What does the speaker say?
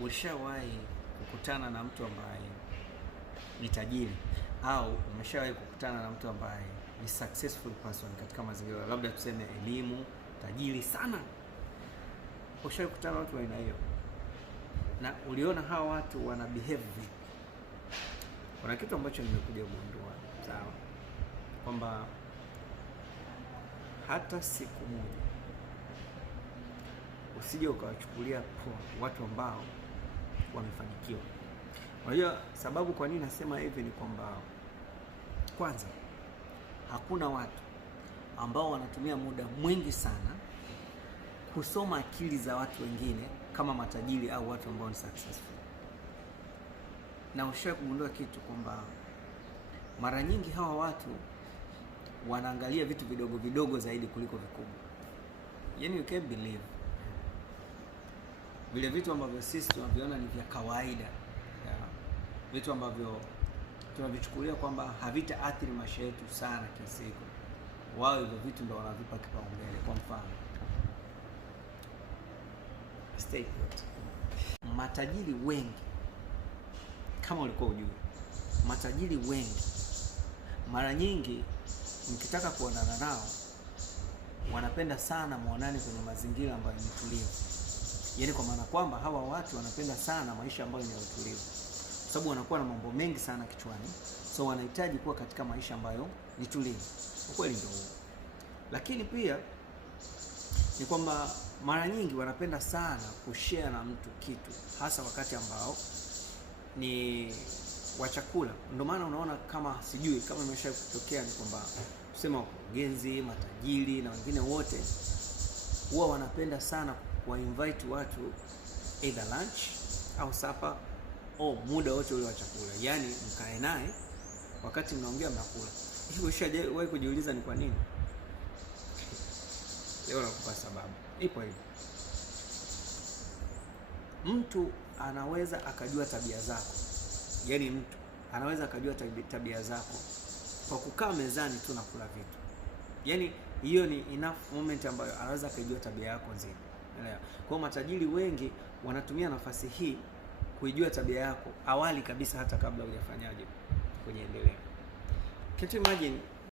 Ulishawahi kukutana na mtu ambaye ni tajiri au umeshawahi kukutana na mtu ambaye ni successful person katika mazingira, labda tuseme elimu, tajiri sana? Ushawahi kukutana na watu wa aina hiyo na uliona hawa watu wana behave vipi? Kuna kitu ambacho nimekuja kugundua, sawa, kwamba hata siku moja usije ukawachukulia poa watu ambao wamefanikiwa. Unajua sababu kwa nini nasema hivi ni kwamba, kwanza, hakuna watu ambao wanatumia muda mwingi sana kusoma akili za watu wengine kama matajiri au watu ambao ni successful. Na ushawahi kugundua kitu kwamba mara nyingi hawa watu wanaangalia vitu vidogo vidogo zaidi kuliko vikubwa. Yaani you can't believe vile vitu ambavyo sisi tunaviona ni vya kawaida, vitu ambavyo tunavichukulia kwamba havitaathiri maisha yetu sana kiasi, wao hivyo vitu ndio wanavipa kipaumbele. Kwa mfano, stay put. Matajiri wengi, kama ulikuwa ujue, matajiri wengi mara nyingi mkitaka kuonana nao wanapenda sana muonane kwenye mazingira ambayo ni tulivu. Yaani kwa maana kwamba hawa watu wanapenda sana maisha ambayo ni ya utulivu, kwa sababu wanakuwa na mambo mengi sana kichwani, so wanahitaji kuwa katika maisha ambayo ni tulivu. Ukweli ndio huo. Lakini pia ni kwamba mara nyingi wanapenda sana kushare na mtu kitu, hasa wakati ambao ni wa chakula. Ndio maana unaona, kama sijui kama imeshawahi kutokea, ni kwamba tuseme wakurugenzi, matajiri na wengine wote huwa wanapenda sana wa invite watu either lunch au supper au muda wote ule wa chakula, yaani mkae naye wakati mnaongea mnakula. Hivyo ushawahi kujiuliza ni kwa nini? Leo nakupa sababu. Ipo hivi. Mtu anaweza akajua tabia zako, yaani mtu anaweza akajua tabia zako kwa kukaa mezani tu na kula vitu. Yaani hiyo ni enough moment ambayo anaweza akajua tabia yako nzima. Unaelewa? Kwa matajiri wengi wanatumia nafasi hii kuijua tabia yako awali kabisa, hata kabla hujafanyaje kujiendelea. Can you imagine